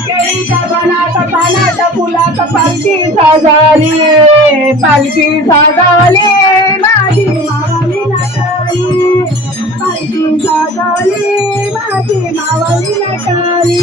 केळीच्या बनात पानाच्या फुलात पालखी साजारी पालखी सजावली माझी मावली नटारी पालखी सजावली माझी मावली नटारी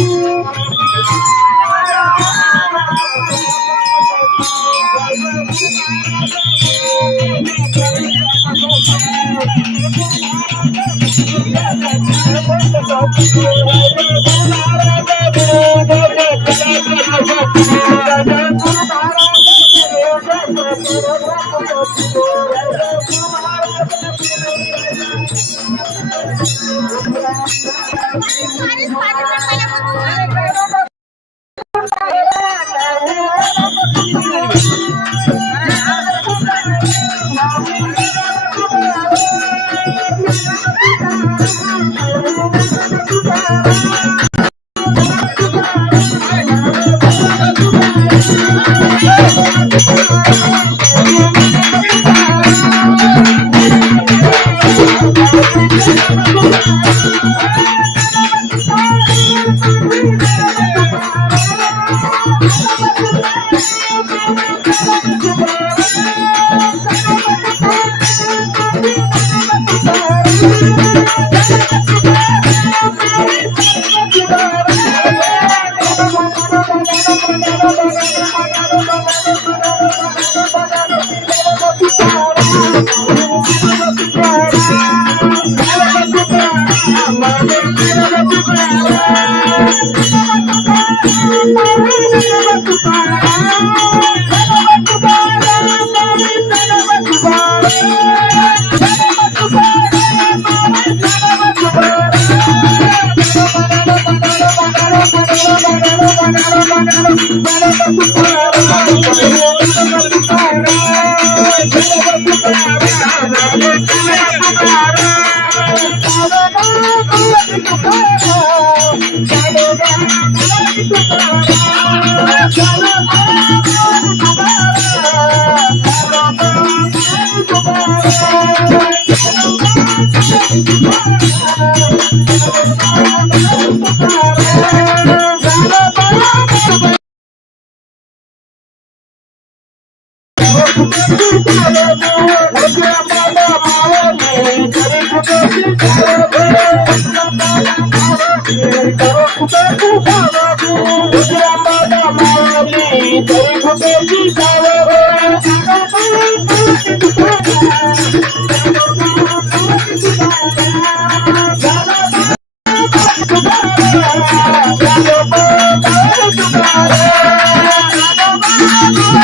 I'm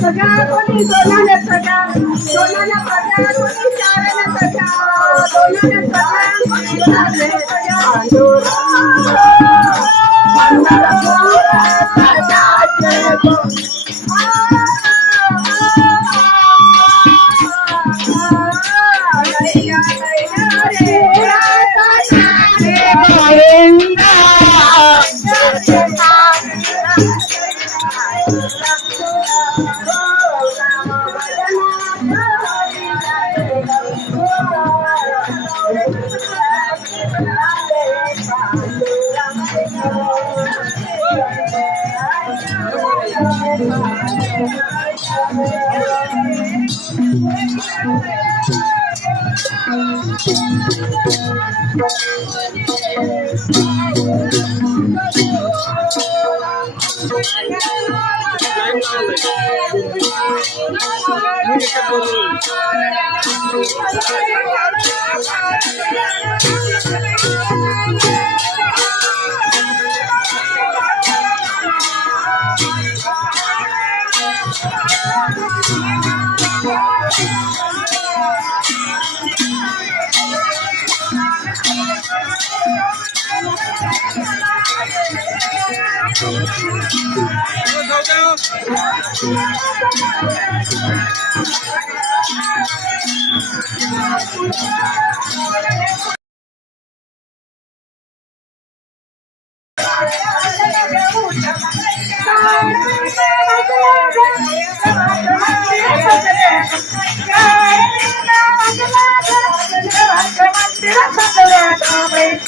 सगा कोणी सोना न सगा सोना न सगा कोणी चार न सगा सोना न सगा कोणी चार न सगा अंदर अंदर सगा I'm you.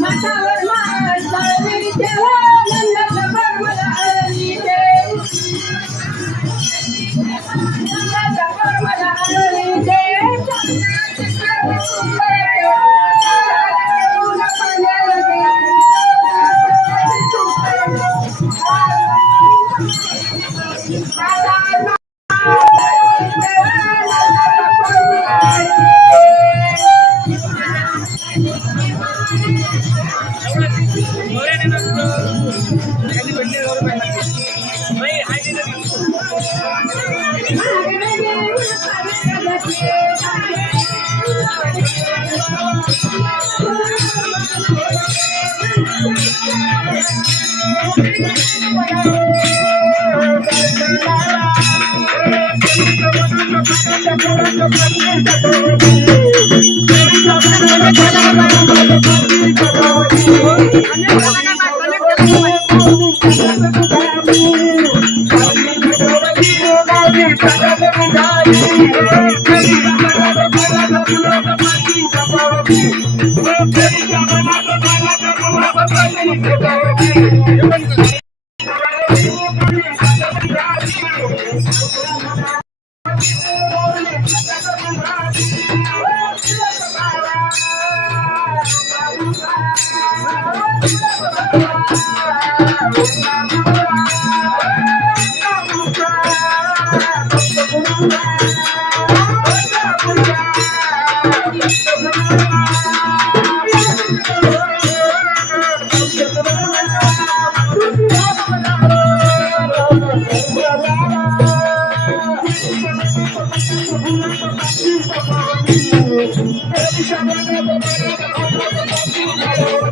Mataba Thank you.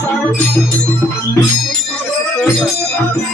Thank you.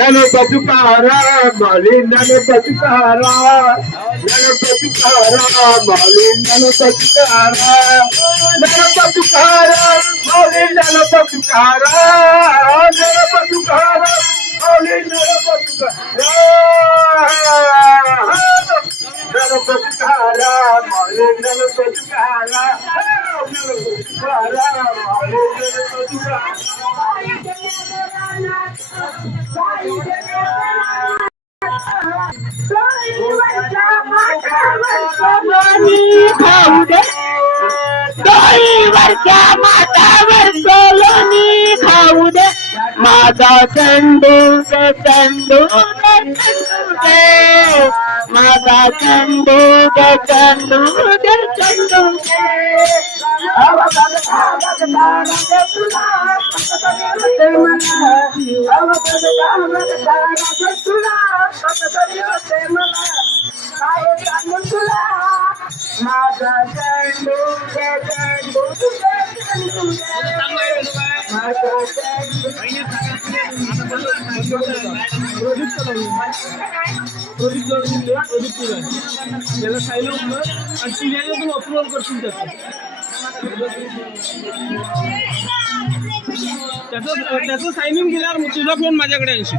నన్ను బతుకారా మళ్ళీ నన్ను బతుకారా నన్ను బతుకారా మళ్ళీ నన్ను బతుకారా నన్ను బతుకారా మళ్ళీ నన్ను బతుకారా నన్ను బతుకారా खाऊ दे डोळीवरच्या मातावर सोलोनी खाऊ दे. माझा चंडू ग चंडू माझा चंडू ग चंडू चंडू माझा चंडू माझा चंडू प्रदीप गडविले प्रदीप तुला त्याला सायलो आणि तू यायला तू अप्रुव्हल करशील त्याचं त्याचं त्याचं सायनिंग केल्यावर मग तुझा फोन माझ्याकडे आणशील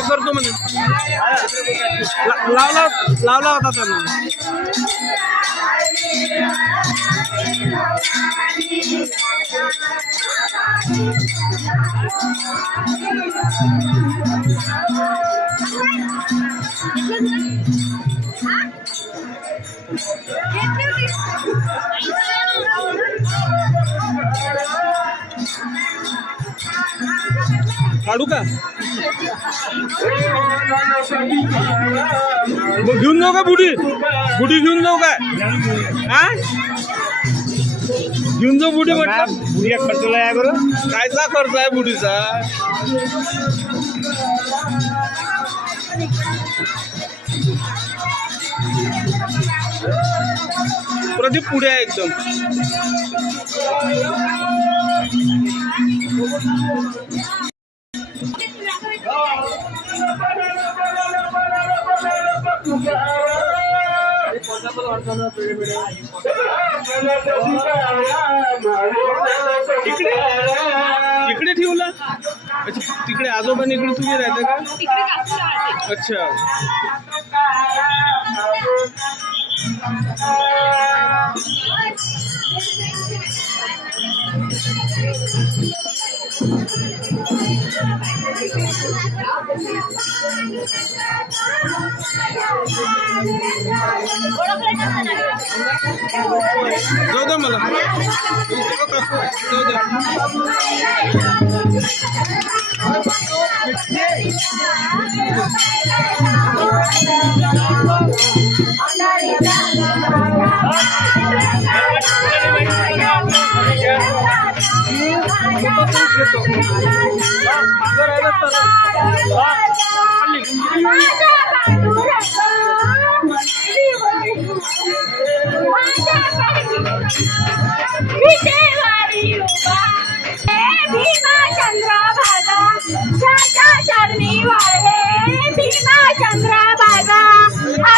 करतो म्हणे ला- लावला लावला होता त्यानं काढू का? मग घेऊन जाऊ का बुडी बुडी घेऊन जाऊ काय हा? घेऊन जाऊ बुडी म्हटलं? खर्चला आहे बरं? कायचा खर्च आहे बुडीचा পুরোটি পুড়ে একদম Yeah. इकडे इकडे ठेवला? अच्छा तिकडे आजोबा इकडे तुम्ही राहता का? तिकडे अच्छा. जाऊ द्या मला जाऊ द्या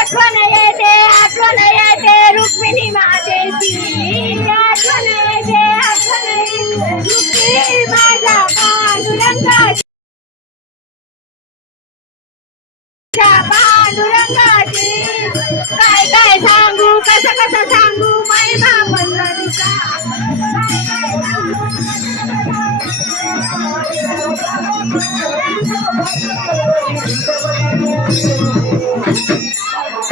आठवण येते आठवण येते रुक्मिणी मातेची आठवण येते आठवण रुक्मिणी पांडुरंगाची पांडुरंगाची. काय काय सांगू कसं कसं सांगू महिमा पंढरीचा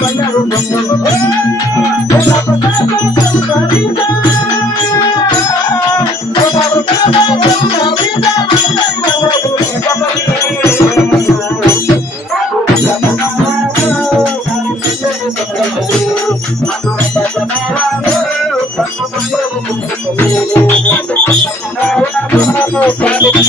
পাইলাম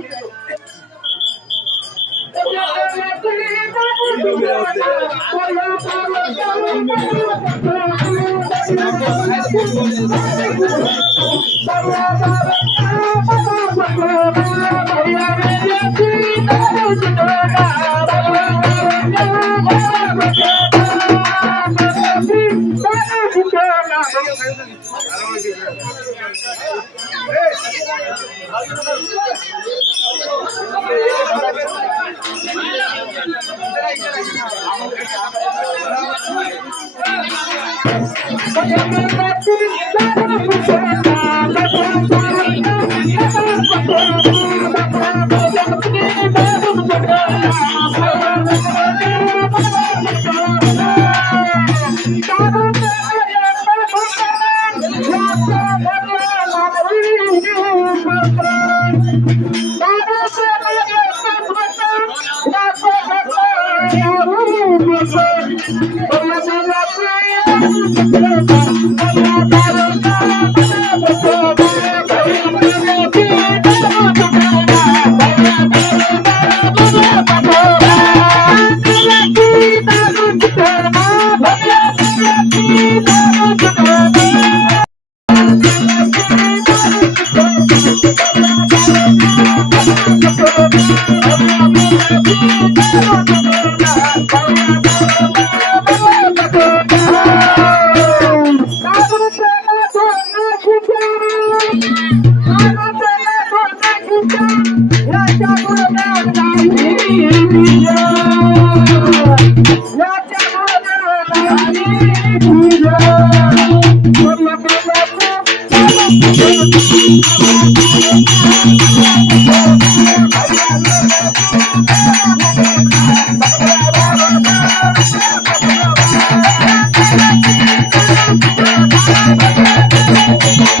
Hey!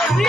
আমি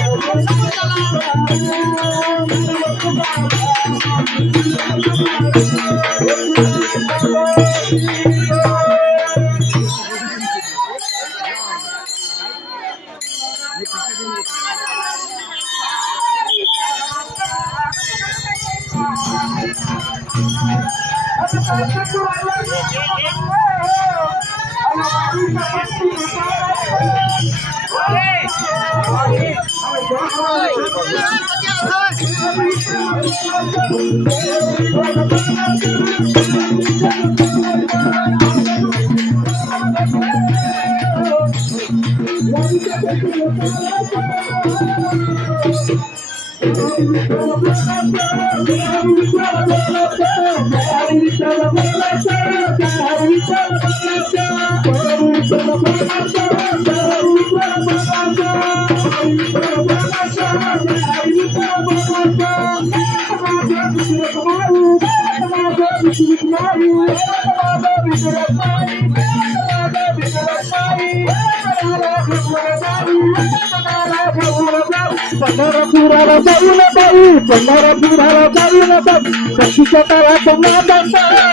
Penarapurara bayi nabai, penarapurara bayi nabai, kasih kata lapang nabai.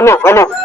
Bueno, bueno.